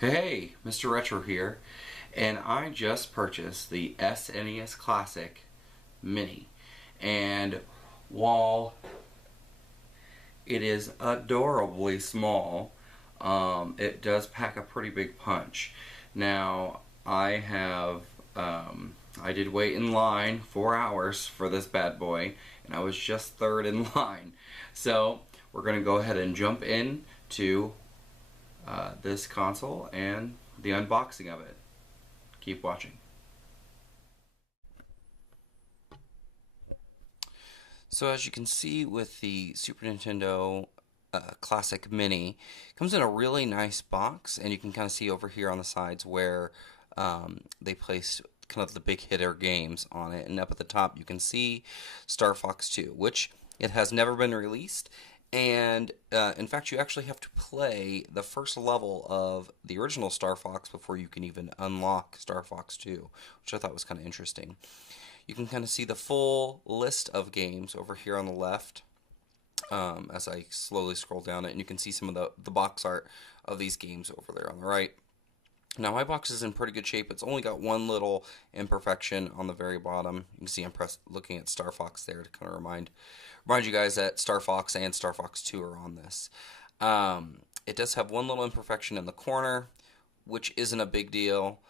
Hey, Mr. Retro here, and I just purchased the SNES Classic Mini. And while it is adorably small, it does pack a pretty big punch. Now, I did wait in line 4 hours for this bad boy, and I was just third in line. So, we're going to go ahead and jump in to this console and the unboxing of it. Keep watching. So as you can see with the Super Nintendo Classic Mini, it comes in a really nice box, and you can kind of see over here on the sides where they placed kind of the big hitter games on it. And up at the top you can see Star Fox 2, which it has never been released. And in fact, you actually have to play the first level of the original Star Fox before you can even unlock Star Fox 2, which I thought was kind of interesting. You can kind of see the full list of games over here on the left as I slowly scroll down it, and you can see some of the box art of these games over there on the right. Now my box is in pretty good shape. It's only got one little imperfection on the very bottom. You can see I'm looking at Star Fox there to kind of remind you guys that Star Fox and Star Fox 2 are on this. It does have one little imperfection in the corner, which isn't a big deal,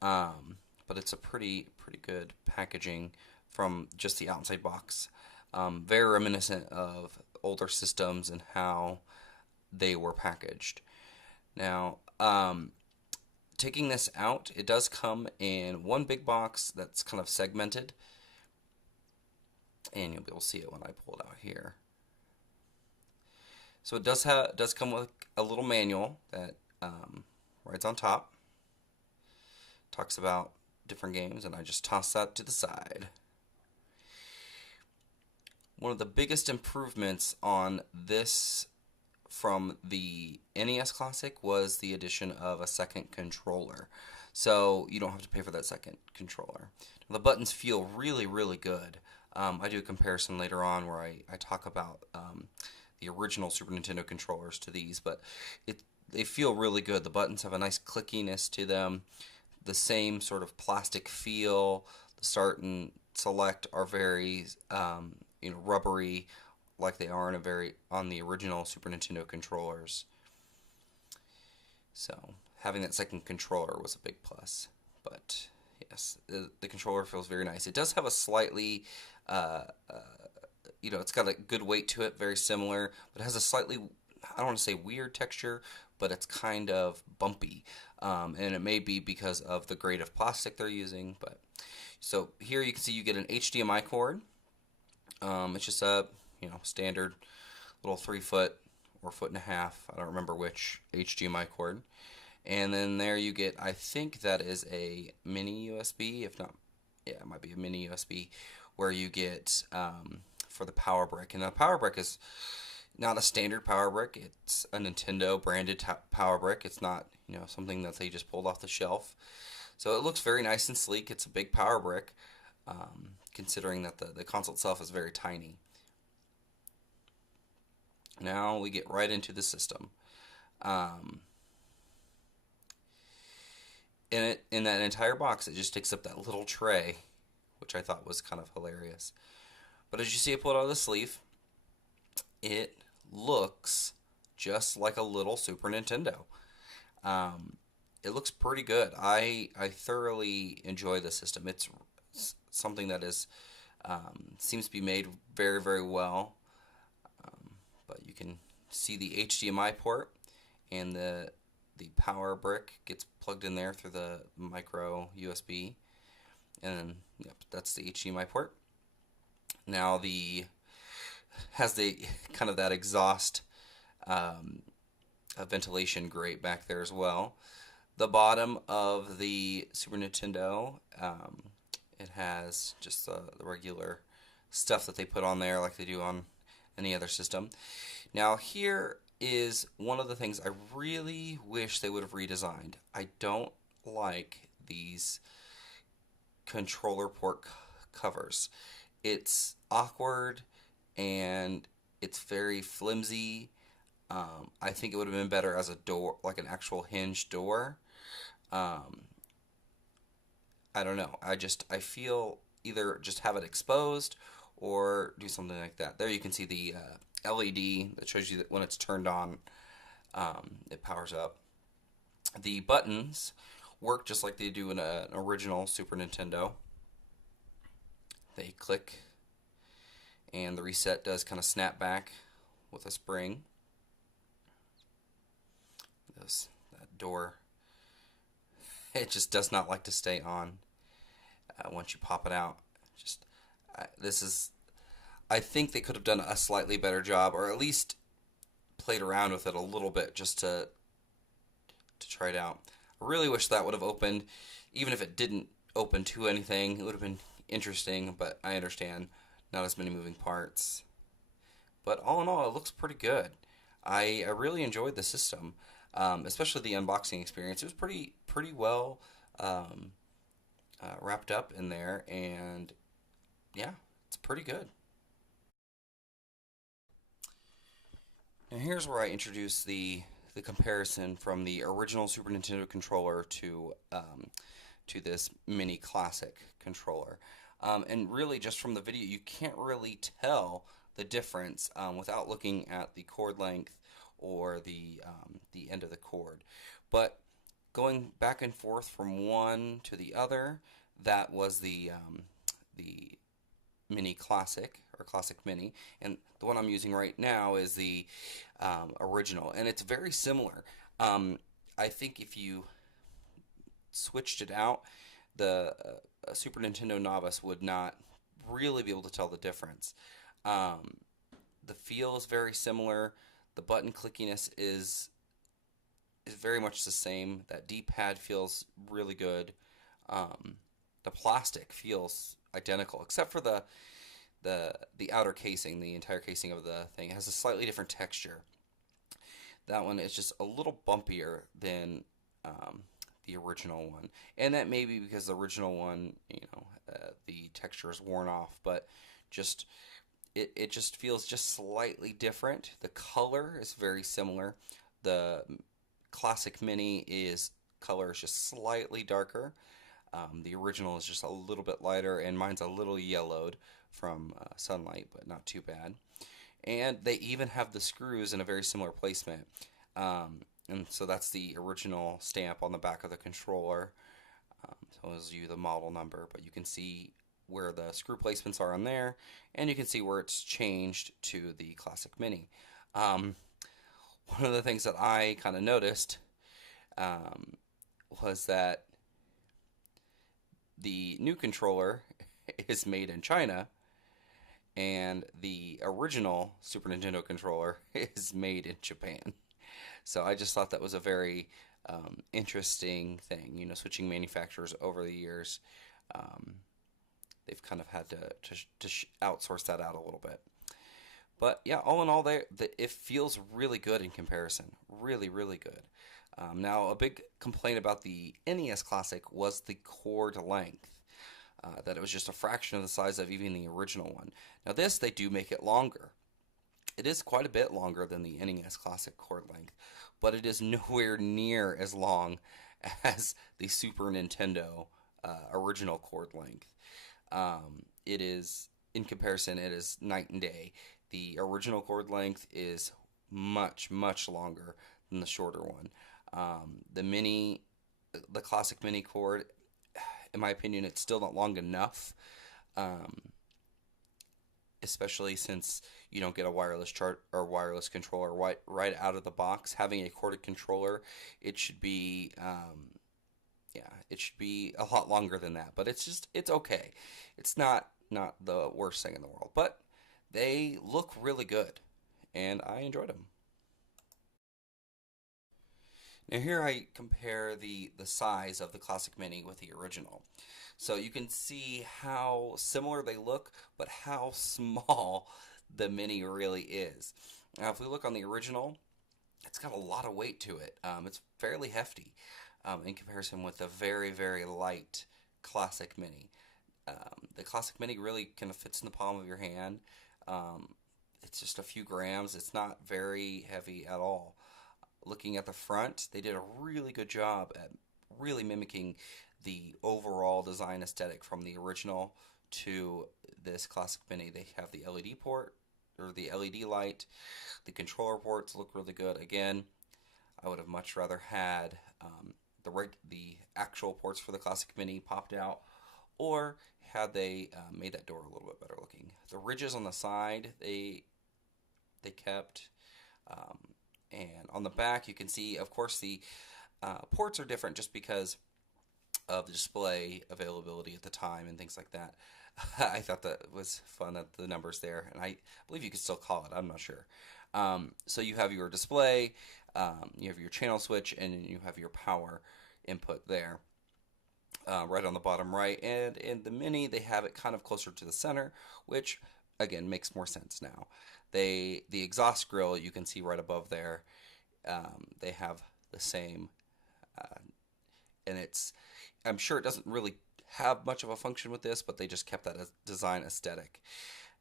but it's a pretty good packaging from just the outside box. Very reminiscent of older systems and how they were packaged. Now, taking this out, it does come in one big box that's kind of segmented, and you'll be able to see it when I pull it out here. So it does come with a little manual that writes on top, talks about different games, and I just toss that to the side. One of the biggest improvements on this from the NES Classic was the addition of a second controller. So you don't have to pay for that second controller. The buttons feel really good. I do a comparison later on where I talk about the original Super Nintendo controllers to these, but they feel really good. The buttons have a nice clickiness to them. The same sort of plastic feel. The start and select are very rubbery, like they are on the original Super Nintendo controllers. So having that second controller was a big plus. But yes, the controller feels very nice. It does have a slightly, it's got a good weight to it, very similar, but it has a slightly, I don't want to say weird texture, but it's kind of bumpy. And it may be because of the grade of plastic they're using. But so here you can see you get an HDMI cord. It's just a standard little 3 foot or 1.5 foot, I don't remember which, HDMI cord. And then there you get, I think that is a mini USB, if not, yeah, it might be a mini USB, where you get for the power brick. And the power brick is not a standard power brick. It's a Nintendo branded power brick. It's not something that they just pulled off the shelf. So it looks very nice and sleek. It's a big power brick, considering that the console itself is very tiny. Now we get right into the system. In that entire box, it just takes up that little tray, which I thought was kind of hilarious. But as you see it pulled out of the sleeve, it looks just like a little Super Nintendo. It looks pretty good. I thoroughly enjoy the system. It's something that is seems to be made very well. But you can see the HDMI port, and the power brick gets plugged in there through the micro USB, and yep, that's the HDMI port. Now has the kind of that exhaust ventilation grate back there as well. The bottom of the Super Nintendo, it has just the regular stuff that they put on there like they do on any other system. Now here is one of the things I really wish they would have redesigned. I don't like these controller port covers. It's awkward and it's very flimsy. I think it would have been better as a door, like an actual hinge door. Um, I don't know. I feel either just have it exposed or do something like that. There you can see the LED that shows you that when it's turned on, it powers up. The buttons work just like they do in an original Super Nintendo. They click, and the reset does kind of snap back with a spring. That door, it just does not like to stay on once you pop it out. Just this is, I think they could have done a slightly better job, or at least played around with it a little bit just to try it out. I really wish that would have opened, even if it didn't open to anything. It would have been interesting, but I understand not as many moving parts. But all in all, it looks pretty good. I really enjoyed the system, especially the unboxing experience. It was pretty well um, wrapped up in there, and yeah, it's pretty good. Now here's where I introduce the comparison from the original Super Nintendo controller to this mini classic controller. And really, just from the video, you can't really tell the difference without looking at the cord length or the end of the cord. But going back and forth from one to the other, that was the Mini Classic or Classic Mini, and the one I'm using right now is the original, and it's very similar. I think if you switched it out, the Super Nintendo novice would not really be able to tell the difference. Um, the feel is very similar. The button clickiness is very much the same. That D-pad feels really good. Um, the plastic feels identical, except for the outer casing. The entire casing of the thing has a slightly different texture. That one is just a little bumpier than the original one, and that may be because the original one, the texture is worn off, but just it just feels just slightly different. The color is very similar. The Classic Mini is color is just slightly darker. The original is just a little bit lighter, and mine's a little yellowed from sunlight, but not too bad. And they even have the screws in a very similar placement. And so that's the original stamp on the back of the controller. So it you the model number, but you can see where the screw placements are on there, and you can see where it's changed to the Classic Mini. Um, One of the things that I kind of noticed um, was that the new controller is made in China, and the original Super Nintendo controller is made in Japan. So I just thought that was a very interesting thing. Switching manufacturers over the years, um, they've kind of had to outsource that out a little bit. But yeah, all in all, it feels really good in comparison. Really, really good. Now, a big complaint about the NES Classic was the cord length. That it was just a fraction of the size of even the original one. Now, this, they do make it longer. It is quite a bit longer than the NES Classic cord length, but it is nowhere near as long as the Super Nintendo original cord length. It is, in comparison, it is night and day. The original cord length is much, much longer than the shorter one. The classic mini cord, in my opinion, it's still not long enough, um, especially since you don't get a wireless chart or wireless controller right out of the box. Having a corded controller, it should be, yeah, it should be a lot longer than that. But it's okay. It's not the worst thing in the world, but they look really good, and I enjoyed them. Now here I compare the size of the Classic Mini with the original. So you can see how similar they look, but how small the Mini really is. Now if we look on the original, it's got a lot of weight to it. It's fairly hefty in comparison with the very, very light Classic Mini. The Classic Mini really kind of fits in the palm of your hand. Um, It's just a few grams. It's not very heavy at all. Looking at the front, they did a really good job at really mimicking the overall design aesthetic from the original to this classic mini. They have the LED port or the LED light. The controller ports look really good. Again, I would have much rather had the actual ports for the classic mini popped out, or had they made that door a little bit better looking. The ridges on the side they kept. Um, and on the back, you can see, of course, the ports are different just because of the display availability at the time and things like that. I thought that was fun that the numbers there, and I believe you could still call it. I'm not sure. So you have your display, you have your channel switch, and you have your power input there. Right on the bottom right, and in the mini they have it kind of closer to the center, which again makes more sense now. The exhaust grill you can see right above there. They have the same, uh, and I'm sure it doesn't really have much of a function with this, but they just kept that design aesthetic.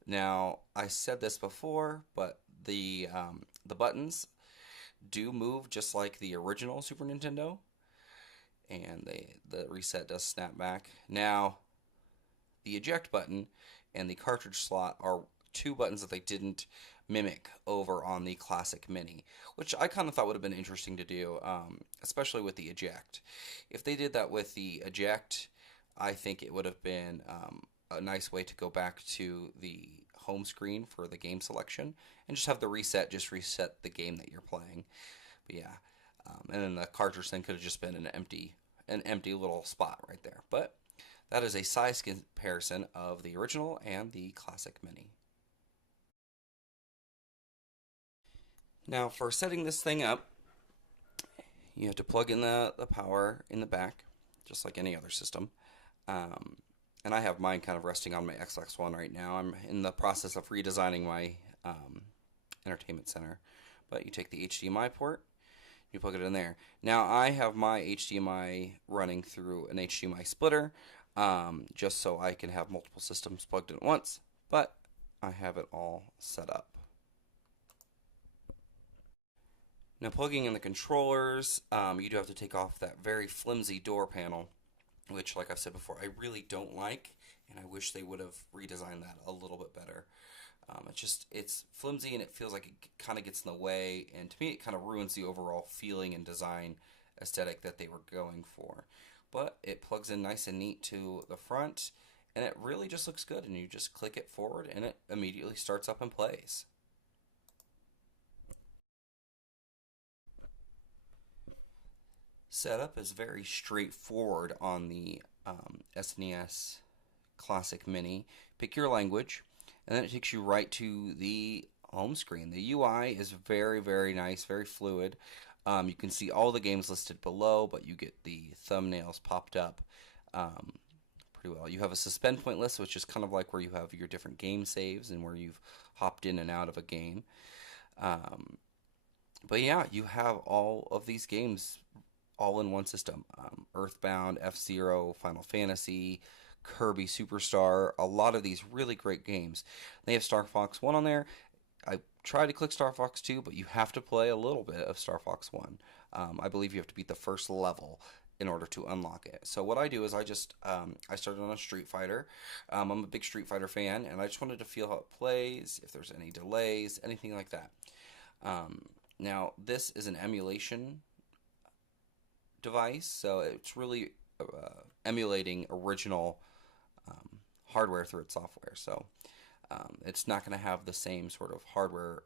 Now I said this before, but the buttons do move just like the original Super Nintendo, and the reset does snap back. Now, the eject button and the cartridge slot are two buttons that they didn't mimic over on the classic mini, which I kind of thought would have been interesting to do, especially with the eject. If they did that with the eject, I think it would have been a nice way to go back to the home screen for the game selection and just have the reset just reset the game that you're playing. But yeah, and then the cartridge thing could have just been an empty little spot right there. But that is a size comparison of the original and the classic mini. Now for setting this thing up, you have to plug in the power in the back, just like any other system. Um, and I have mine kind of resting on my XX1 right now. I'm in the process of redesigning my entertainment center. But you take the HDMI port, you plug it in there. Now I have my HDMI running through an HDMI splitter, just so I can have multiple systems plugged in at once, but I have it all set up. Now plugging in the controllers, you do have to take off that very flimsy door panel, which, like I've said before, I really don't like, and I wish they would have redesigned that a little bit better. It's flimsy and it feels like it kind of gets in the way, and to me it kind of ruins the overall feeling and design aesthetic that they were going for. But it plugs in nice and neat to the front, and it really just looks good, and you just click it forward and it immediately starts up and plays. Setup is very straightforward on the SNES Classic Mini. Pick your language, and then it takes you right to the home screen. The UI is very, very nice, very fluid. You can see all the games listed below, but you get the thumbnails popped up pretty well. You have a suspend point list, which is kind of like where you have your different game saves and where you've hopped in and out of a game. But yeah, you have all of these games all in one system. Earthbound, F-Zero, Final Fantasy, Kirby Superstar, a lot of these really great games. They have Star Fox 1 on there. I tried to click Star Fox 2, but you have to play a little bit of Star Fox 1. I believe you have to beat the first level in order to unlock it. So what I do is I started on a Street Fighter. I'm a big Street Fighter fan, and I just wanted to feel how it plays, if there's any delays, anything like that. Now, this is an emulation device, so it's really emulating original hardware through its software. So it's not going to have the same sort of hardware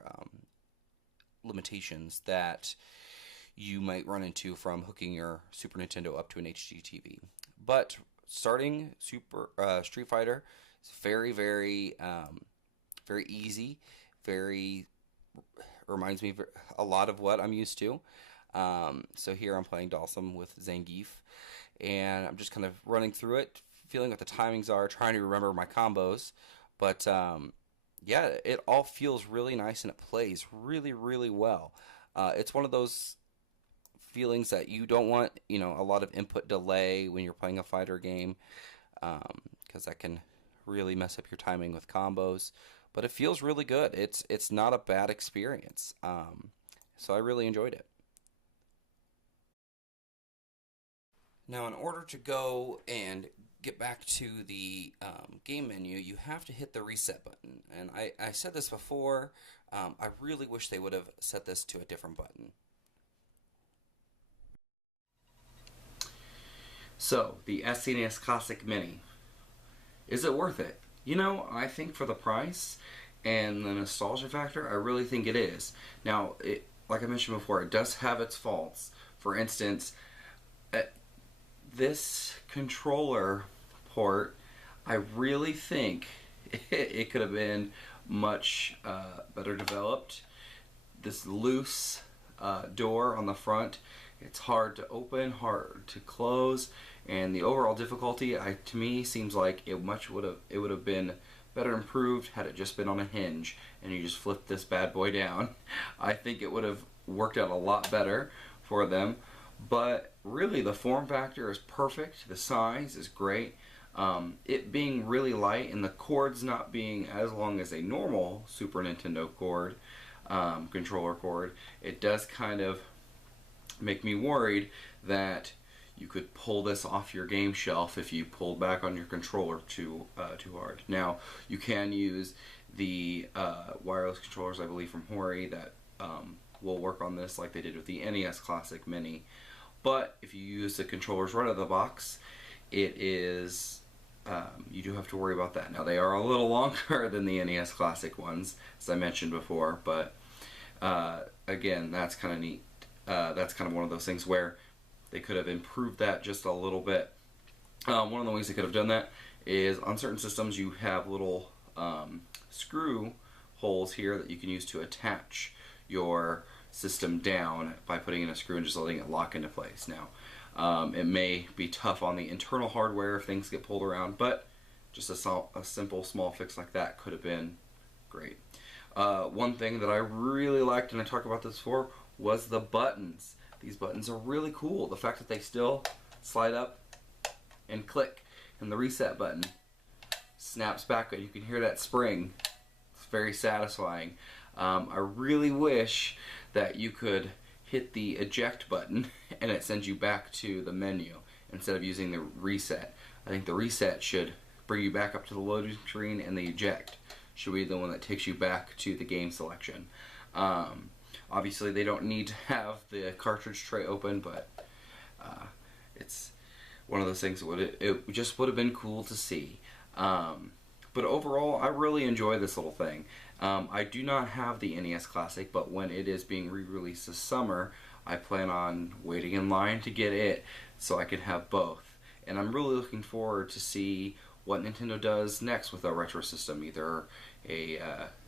limitations that you might run into from hooking your Super Nintendo up to an HD TV. But starting Street Fighter is very, very, very easy. Very reminds me a lot of what I'm used to. So here I'm playing Dalsum with Zangief, and I'm just kind of running through it, feeling what the timings are, trying to remember my combos. But yeah, it all feels really nice and it plays really, really well. It's one of those feelings that you don't want, a lot of input delay when you're playing a fighter game, because that can really mess up your timing with combos. but it feels really good. It's not a bad experience. So I really enjoyed it. Now, in order to go and get back to the game menu, you have to hit the reset button. And I said this before, I really wish they would have set this to a different button. So, the SNES Classic Mini. Is it worth it? You know, I think for the price and the nostalgia factor, I really think it is. Now, like I mentioned before, it does have its faults. For instance, this controller port, I really think it could have been much better developed. This loose door on the front, it's hard to open, hard to close, and the overall difficulty, to me, seems like it would have been better improved had it just been on a hinge and you just flip this bad boy down. I think it would have worked out a lot better for them. But really, the form factor is perfect. The size is great. It being really light and the cords not being as long as a normal Super Nintendo cord, controller cord, it does kind of make me worried that you could pull this off your game shelf if you pulled back on your controller too hard. Now, you can use the wireless controllers, I believe, from Hori that will work on this like they did with the NES Classic Mini. But if you use the controllers right out of the box, it is you do have to worry about that. Now, they are a little longer than the NES Classic ones, as I mentioned before, but again, that's kind of neat. That's kind of one of those things where they could have improved that just a little bit. One of the ways they could have done that is on certain systems you have little screw holes here that you can use to attach your system down by putting in a screw and just letting it lock into place. Now, it may be tough on the internal hardware if things get pulled around, but just a simple small fix like that could have been great. One thing that I really liked, and I talked about this before, was the buttons. These buttons are really cool. The fact that they still slide up and click, and the reset button snaps back, and you can hear that spring. It's very satisfying. I really wish that you could hit the eject button and it sends you back to the menu instead of using the reset. I think the reset should bring you back up to the loading screen, and the eject should be the one that takes you back to the game selection. Obviously, they don't need to have the cartridge tray open, but it's one of those things that it just would have been cool to see. But overall, I really enjoy this little thing. I do not have the NES Classic, but when it is being re-released this summer, I plan on waiting in line to get it so I can have both. And I'm really looking forward to see what Nintendo does next with a retro system, either a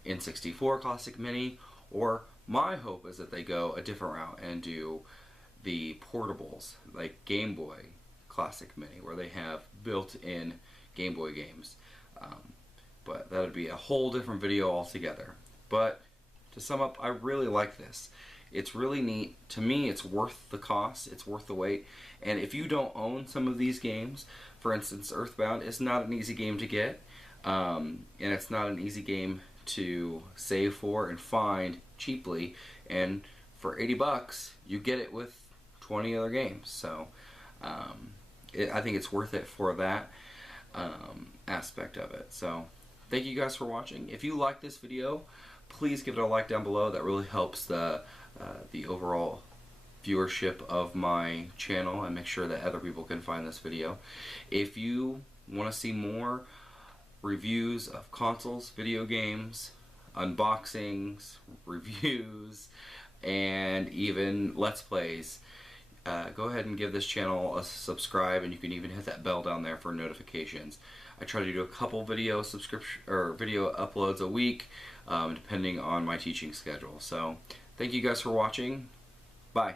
N64 Classic Mini, or my hope is that they go a different route and do the portables, like Game Boy Classic Mini, where they have built-in Game Boy games. But that would be a whole different video altogether. But to sum up, I really like this. It's really neat. To me, it's worth the cost. It's worth the wait. And if you don't own some of these games, for instance, Earthbound is not an easy game to get. And it's not an easy game to save for and find cheaply. And for 80 bucks, you get it with 20 other games. So I think it's worth it for that aspect of it. So thank you guys for watching. If you like this video, please give it a like down below. That really helps the overall viewership of my channel and make sure that other people can find this video. If you want to see more reviews of consoles, video games, unboxings, reviews, and even Let's Plays, go ahead and give this channel a subscribe, and you can even hit that bell down there for notifications. I try to do a couple video video uploads a week, depending on my teaching schedule. So thank you guys for watching. Bye.